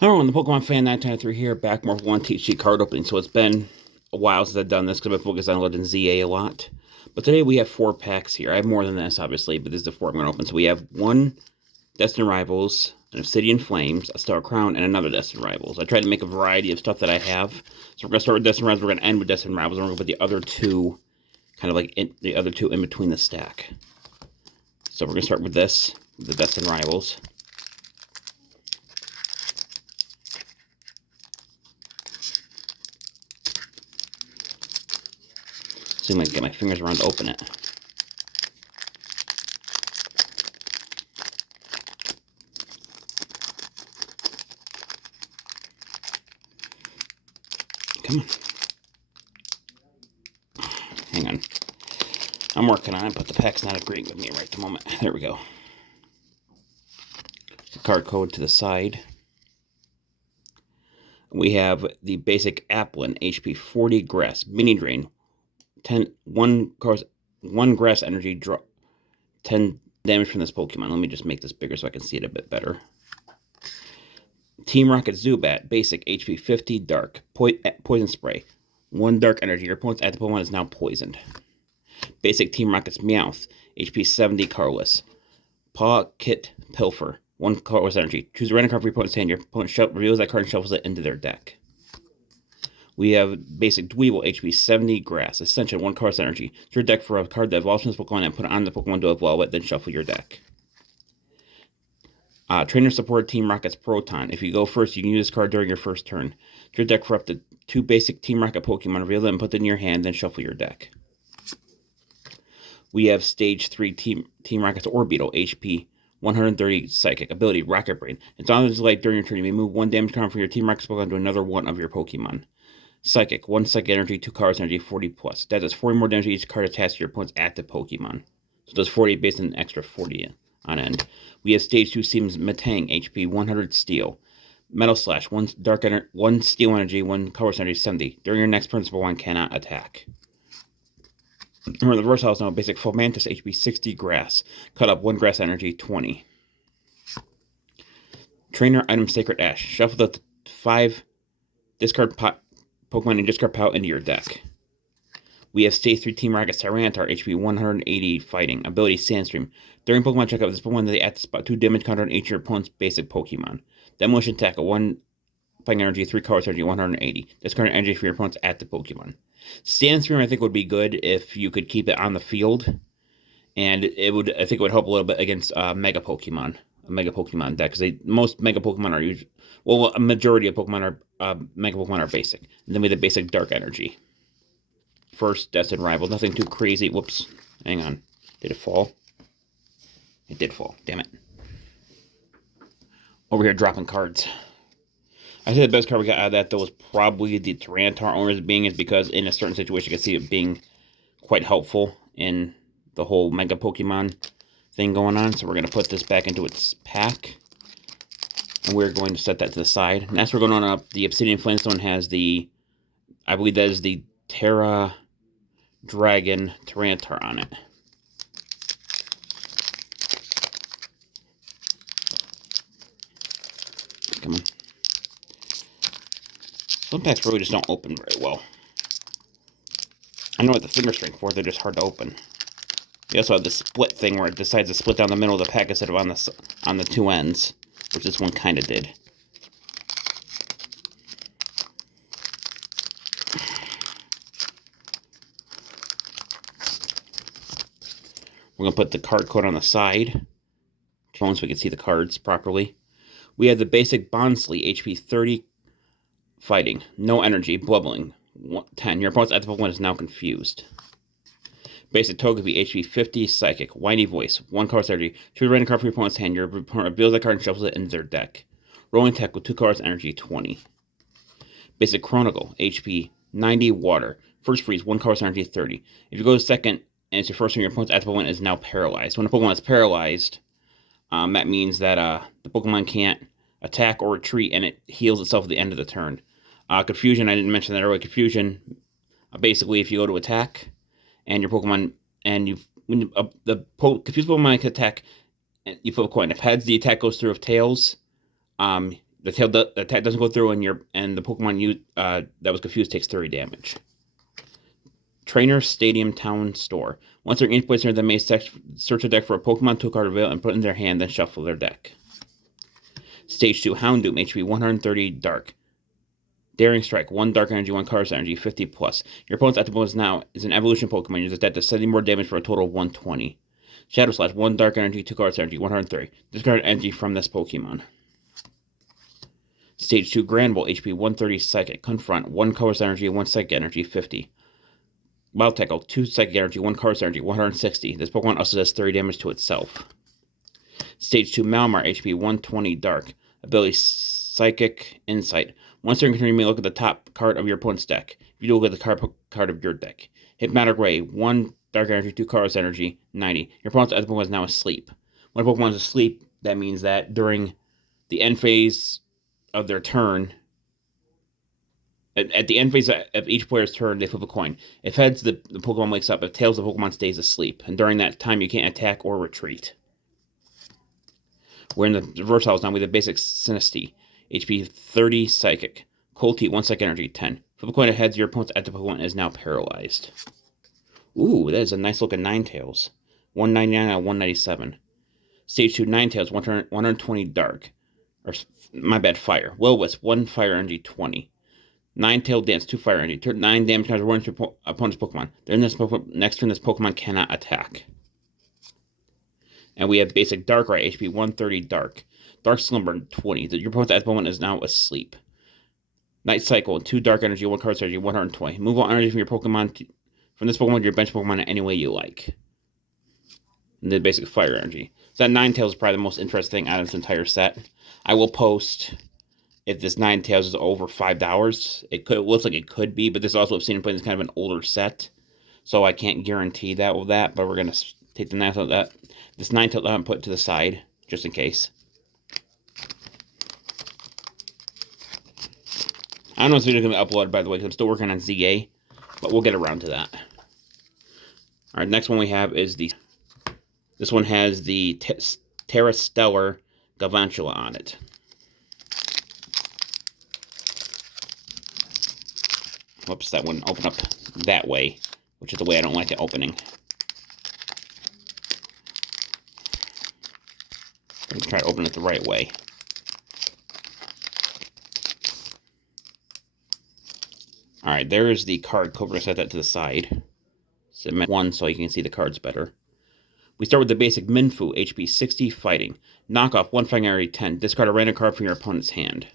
Hello everyone, the Pokemon Fan 993 here, back more with one TCG card opening. So it's been a while since I've done this because I've been focused on Legend ZA a lot. But today we have 4 packs here. I have more than this, obviously, but this is the 4 I'm going to open. So we have one Destined Rivals, an Obsidian Flames, a Star Crown, and another Destined Rivals. I tried to make a variety of stuff that I have. So we're going to start with Destined Rivals, we're going to end with Destined Rivals, and we're going to put the other two, kind of like the other two in between the stack. So we're going to start with this, the Destined Rivals. See if I can get my fingers around to open it. Come on. Hang on. I'm working on it, but the pack's not agreeing with me right at the moment. There we go. The card code to the side. We have the basic Applin, HP 40 Grass, Mini Drain, 1 Grass Energy, draw 10 damage from this Pokemon. Let me just make this bigger so I can see it a bit better. Team Rocket Zubat, basic, HP 50, Dark, Poison Spray, 1 Dark Energy. Your opponent's active Pokemon is now poisoned. Basic Team Rocket's Meowth, HP 70, Colorless, Paw Kit Pilfer, 1 Colorless Energy. Choose a random card for your opponent's hand. Your opponent reveals that card and shuffles it into their deck. We have basic Dweeble, HP 70, Grass, Ascension, 1 Colorless Energy. Choose your deck for a card that evolves from this Pokemon and put it on the Pokemon to evolve it, then shuffle your deck. Trainer Support Team Rocket's Proton. If you go first, you can use this card during your first turn. Choose your deck for up to 2 basic Team Rocket Pokemon, reveal them and put them in your hand, then shuffle your deck. We have Stage 3 Team Rocket's Orbeetle, HP 130 Psychic. Ability, Rocket Brain. It's on its life during your turn. You may move 1 damage card from your Team Rocket's Pokemon to another one of your Pokemon. Psychic, 1 Psychic Energy, 2 cards Energy, 40 plus. That does 40 more damage to each card attached to your opponent's active Pokemon. So it does 40 based on an extra 40 on end. We have Stage 2 Seems Metang, HP 100 Steel. Metal Slash, 1 Steel Energy, 1 Colorless Energy, 70. During your next turn, this Pokemon cannot attack. Remember, the versatile is now basic Fomantis, HP 60 Grass. Cut up 1 Grass Energy, 20. Trainer Item Sacred Ash. Shuffle the 5 discard Pokemon and discard pile into your deck. We have Stage 3 Team Rocket Tyranitar, HP 180 Fighting. Ability Sandstream. During Pokemon checkup, this Pokemon that at the spot 2 damage counter on each of your opponent's basic Pokemon. Demolition Tackle, 1 Fighting Energy, 3 Colorless Energy, 180. Discard energy for your opponent's active Pokemon. Sandstream, I think, would be good if you could keep it on the field. And I think it would help a little bit against Mega Pokemon. A Mega Pokemon deck. Because most Mega Pokemon are usually... Well, a majority of Pokemon are... Mega Pokemon are basic. And then we have the basic Dark Energy. First Destined Rival. Nothing too crazy. Whoops. Hang on. Did it fall? It did fall. Damn it. Over here dropping cards. I say the best card we got out of that, though, was probably the Tyranitar Owners Being, is because in a certain situation, you can see it being quite helpful in the whole Mega Pokemon thing going on. So we're going to put this back into its pack. And we're going to set that to the side. And as we're going on up, the Obsidian Flintstone has the... I believe that is the Terra Dragon Tyranitar on it. Come on. Some packs really just don't open very well. I know what the finger strength for, they're just hard to open. We also have the split thing where it decides to split down the middle of the pack instead of on the 2 ends, which this one kind of did. We're going to put the card code on the side, so we can see the cards properly. We have the basic Bonsly, HP 30 Fighting, no energy, bubbling, 10. Your opponent's active Pokemon is now confused. Basic Togepi, HP 50 Psychic, Whiny Voice, 1 Colorless Energy. Choose a random card from your opponent's hand. Your opponent reveals that card and shuffles it into their deck. Rolling Tackle, 2 Colorless Energy, 20. Basic Chronicle, HP 90 Water. First Freeze, 1 Colorless Energy, 30. If you go to second and it's your first turn, your opponent's active Pokemon is now paralyzed. When a Pokemon is paralyzed, that means that the Pokemon can't attack or retreat, and it heals itself at the end of the turn. Confusion, I didn't mention that earlier. Confusion, basically, if you go to attack, and your Pokemon, and confused Pokemon can attack, and you flip a coin. If heads, the attack goes through. If tails, The tail attack doesn't go through, and the Pokemon that was confused takes 30 damage. Trainer Stadium Town Store. Once they're in place near the main search the deck for a Pokemon tool card available and put it in their hand, then shuffle their deck. Stage 2, Houndoom, HP 130 Dark. Daring Strike, 1 Dark Energy, 1 Chaos Energy, 50 plus. Your opponent's active bonus now is an evolution Pokemon. Uses that to 70 more damage for a total of 120. Shadow Slash, 1 Dark Energy, 2 Chaos Energy, 130. Discard energy from this Pokemon. Stage 2, Granbull, HP 130 Psychic. Confront, 1 Chaos Energy, 1 Psychic Energy, 50. Wild Tackle, 2 Psychic Energy, 1 Chaos Energy, 160. This Pokemon also does 30 damage to itself. Stage 2, Malamar, HP 120 Dark. Ability Psychic Insight. Once during turn, you may look at the top card of your opponent's deck. If you do, look at the card of your deck. Hypnotic Ray, 1 Dark Energy, 2 Chaos Energy, 90. Your opponent's active Pokemon is now asleep. When a Pokemon is asleep, that means that during the end phase of their turn, at the end phase of each player's turn, they flip a coin. If heads, the Pokemon wakes up. If tails, the Pokemon stays asleep. And during that time, you can't attack or retreat. We're in the reverse now with the basic Sinistea. HP 30 Psychic. Cold Heat, 1 Psychic Energy, 10. Flip a coin that heads, your opponent's active Pokemon is now paralyzed. Ooh, that is a nice looking Ninetales. 199 out of 197. Stage 2, Ninetales, 120 Dark. Or, my bad, Fire. Will-Wisp, 1 Fire Energy, 20. Ninetale Dance, 2 Fire Energy. 9 damage cards run to your opponent's Pokemon. Next turn, this Pokemon cannot attack. And we have basic Darkrai, HP 130 Dark. Dark Slumber, 20. Your opponent's active Pokemon is now asleep. Night Cycle, 2 Dark Energy, 1 Chaos Energy, 120. Move all energy from your Pokemon from this Pokemon to your bench Pokemon any way you like. And the basic Fire Energy. So that Ninetales is probably the most interesting out of this entire set. I will post if this Ninetales is over $5. It looks like it could be, but this also I've seen him playing this kind of an older set. So I can't guarantee that with that, but we're going to take the Ninetales this Ninetales and put it to the side, just in case. I don't know if this video is going to be uploaded, by the way, because I'm still working on ZA, but we'll get around to that. All right, next one we have is this one has the Terra Stellar Galvantula on it. Whoops, that wouldn't open up that way, which is the way I don't like it opening. I'm going to try to open it the right way. Alright, there is the card code. We're going to set that to the side. Submit 1 so you can see the cards better. We start with the basic Minfu, HP 60 Fighting. Knockoff, 1 Fighting Energy 10. Discard a random card from your opponent's hand.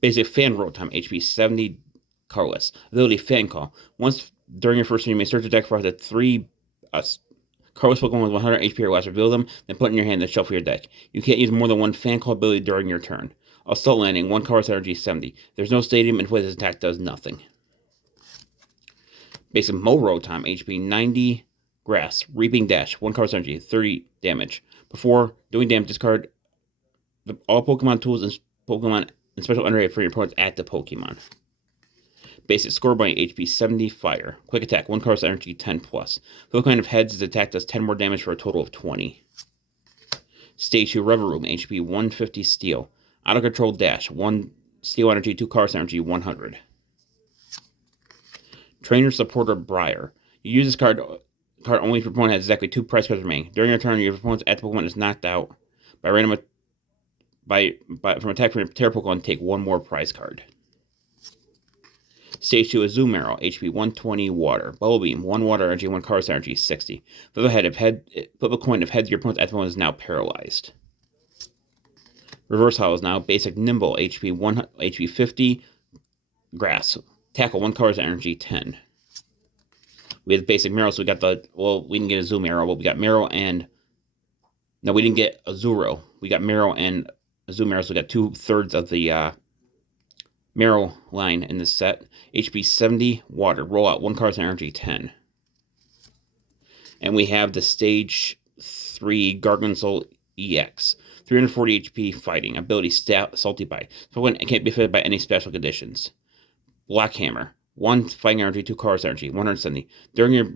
Basic Fan Rotom, HP 70 Colorless. Ability Fan Call. Once during your first turn, you may search the deck for the 3 Colorless Pokemon with 100 HP or less. Reveal them, then put in your hand and shuffle your deck. You can't use more than 1 Fan Call ability during your turn. Assault Landing, 1 Colorless Energy 70. There's no stadium, and this attack does nothing. Basic Rotom, HP 90 Grass. Reaping Dash, 1 Colorless Energy, 30 damage. Before doing damage, discard all Pokemon tools and Pokemon and special underrated for your opponent's active Pokemon. Basic Scorbunny, HP 70 Fire. Quick Attack, 1 Colorless Energy, 10 plus. Flip a coin of heads, this attack does 10 more damage for a total of 20. Stage 2 Reverum, HP 150 Steel. Auto Control Dash, 1 Steel Energy, 2 Colorless Energy, 100. Trainer Supporter Briar. You use this card only if your opponent has exactly 2 prize cards remaining. During your turn, your opponent's active Pokemon is knocked out by random from attack from your Terra Pokemon. Take 1 more prize card. Stage 2 is Azumarill, HP 120 Water. Bubble Beam, 1 Water Energy, 1 Colorless Energy, 60. Flip a coin if heads, your opponent's active Pokemon is now paralyzed. Reverse Hollow is now basic Nimble, HP 50 Grass. Tackle, 1 Colorless Energy, 10. We have basic Marill, so we got we didn't get a Azumarill, but we got Marill and... No, we didn't get Azuro. We got Marill and Azumarill, so we got 2/3 of the Marill line in this set. HP 70 Water. Roll out, 1 Colorless Energy, 10. And we have the Stage 3 Gargantuar EX. 340 HP Fighting. Ability Salty Bite. So it can't be affected by any special conditions. Black Hammer. 1 Fighting Energy, 2 Colorless Energy, 170. During your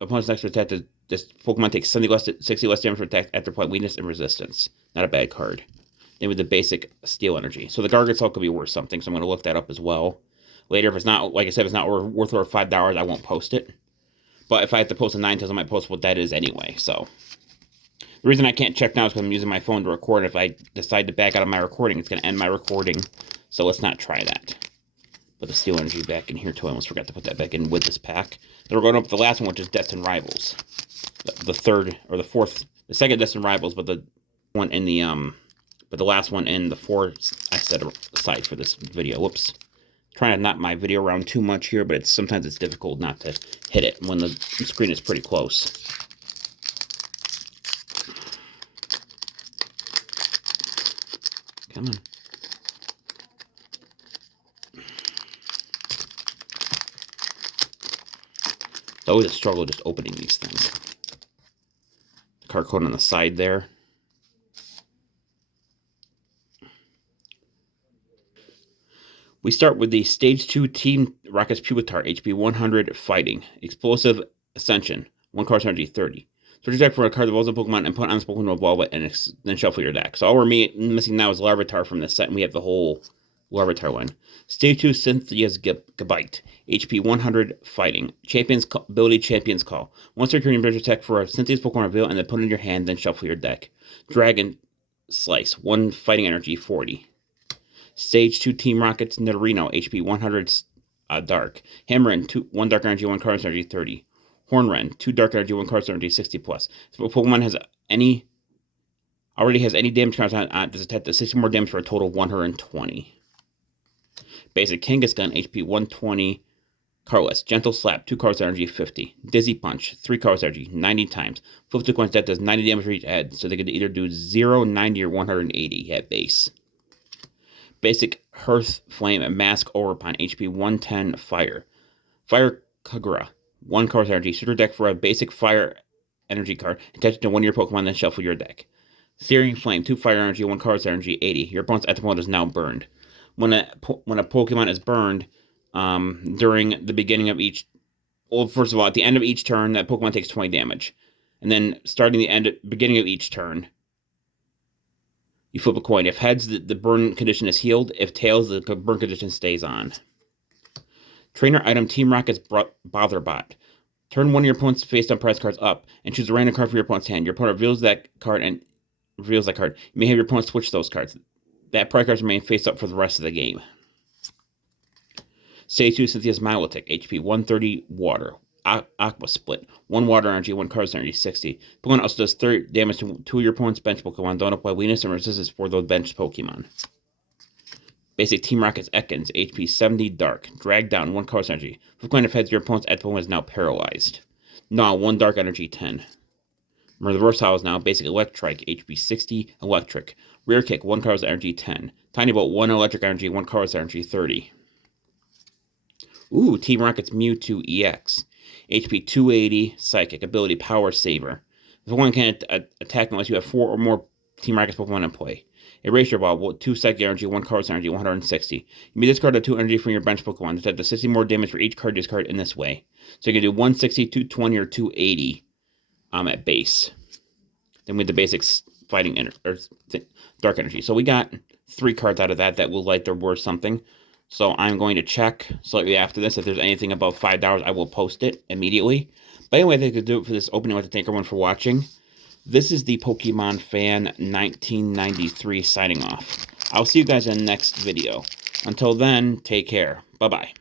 opponent's next attack, this Pokemon takes 60 less damage for attack after applying weakness and resistance. Not a bad card. than with the basic steel energy. So the Gargantuar could be worth something, so I'm going to look that up as well later. If it's not, like I said, if it's not worth over $5, I won't post it. But if I have to post a Ninetales, I might post what that is anyway. So the reason I can't check now is because I'm using my phone to record. If I decide to back out of my recording, it's going to end my recording. So let's not try that. Put the steel energy back in here too. I almost forgot to put that back in with this pack. Then we're going up to the last one, which is Destined Rivals. The third or the fourth, the second Destined Rivals, but the one in the but the last one in the four I set aside for this video. Whoops. Trying to knock my video around too much here, but sometimes it's difficult not to hit it when the screen is pretty close. Come on. It's always a struggle just opening these things. The card code on the side there. We start with the Stage 2 Team Rocket's Pupitar, HP 100 Fighting. Explosive Ascension, 1 card energy 30. Search your deck for a card that evolves a Pokemon and put on this Pokemon to evolve it, and then shuffle your deck. So all we're missing now is Larvitar from this set, and we have the whole Larvitar one. Stage 2 Cynthia's Gabite, HP 100 Fighting. Champion's Ability Champion's Call. Once you're creating bridge attack for a Cynthia's Pokemon reveal, and then put it in your hand, then shuffle your deck. Dragon Slice, 1 Fighting Energy 40. Stage 2 Team Rockets Nidorino, HP 100 Dark. Hammerin, 1 Dark Energy, 1 Card Energy 30. Hornren, 2 Dark Energy, 1 Card Energy 60 plus. So if a Pokemon already has any damage cards on this attack, does 60 more damage for a total of 120. Basic Kangaskhan, HP 120. Carless, Gentle Slap, 2 cards energy 50. Dizzy Punch, 3 cards energy 90 times. Flip to coins that does 90 damage for each head, so they could either do 0, 90, or 180 at base. Basic Hearth Flame and Mask Overpon, HP 110 Fire. Fire Kagura, 1 card energy. Search your deck for a basic Fire Energy card. Attach it to one of your Pokemon, then shuffle your deck. Searing Flame, 2 Fire Energy, 1 card energy 80. Your opponent's active mode is now burned. When a Pokemon is burned during the beginning of each... Well, first of all, at the end of each turn, that Pokemon takes 20 damage. And then starting the beginning of each turn, you flip a coin. If heads, the burn condition is healed. If tails, the burn condition stays on. Trainer item Team Rocket's Botherbot. Turn one of your opponent's face-down prize cards up and choose a random card from your opponent's hand. Your opponent reveals that card and reveals that card. You may have your opponent switch those cards. That prize cards remain face up for the rest of the game. Stage 2 Cynthia's Milotic, HP 130 Water. Aqua Split, 1 Water Energy, 1 Card Energy 60. Pokemon also does 30 damage to 2 of your opponent's bench Pokemon. Don't apply weakness and resistance for those bench Pokemon. Basic Team Rocket's Ekans, HP 70 Dark. Drag down 1 Card Energy. Flip coin of heads, your opponent's active Pokemon is now paralyzed. Gnaw, 1 Dark Energy 10. Remember, the versatile is now Basic Electrike, HP 60 Electric. Rear Kick, 1 Card Energy 10. Tiny Bolt, 1 Electric Energy, 1 Card Energy 30. Ooh, Team Rocket's Mewtwo EX. HP 280, Psychic, Ability, Power Saver. If one can attack unless you have 4 or more Team Rocket's Pokemon in play. Erasure Ball, 2 Psychic Energy, 1 Card Energy, 160. You may discard a 2 energy from your bench Pokemon. That does 60 more damage for each card discard in this way. So you can do 160, 220, or 280 at base. Then with the basics fighting Dark Energy. So we got 3 cards out of that will like they're worth something. So I'm going to check slightly after this. If there's anything above $5, I will post it immediately. But anyway, I think to do it for this opening, I want to thank everyone for watching. This is the Pokemon Fan 1993 signing off. I'll see you guys in the next video. Until then, take care. Bye-bye.